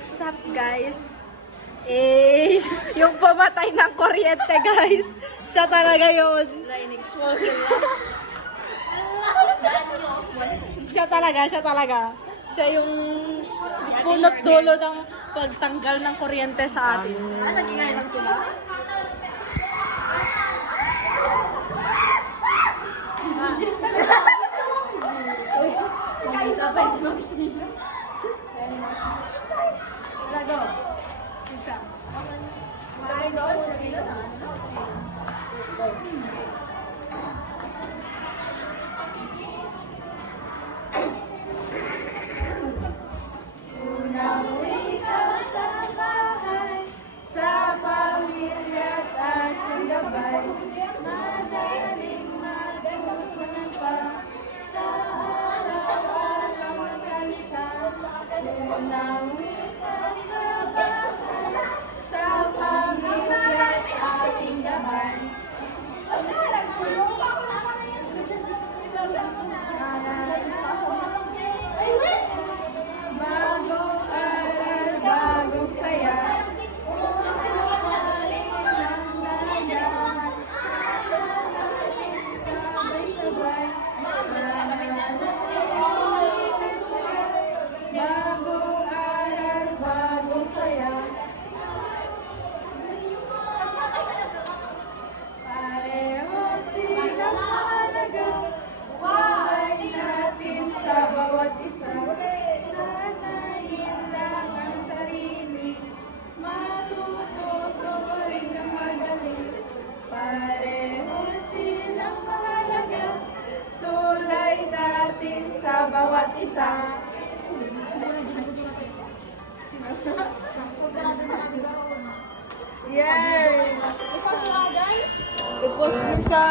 What's up, guys? Yung pamatay ng kuryente, guys. Siya talaga yun. Siya talaga. Siya yung punot dulo ng pagtanggal ng kuryente sa atin. Nagingay lang sila? Unawi ka sa bahay, sa pamilya at ating gabay, madaling matutunan pa sa araw-araw na salita. Unawi ka sa bahay, sa pamilya at ating gabay. Bagong aral, bagong saya. Umahalin ng dahan-dahan. Sabay-sabay. Bagong aral, bagong saya. Pareho silang mahalaga. Buhay natin sa bawat isa. Sanayin lang ang sarili. Matututo rin ng madali. Pareho silang mahalaga. Tulay natin sa bawat isa. Yes! Ipost mo sa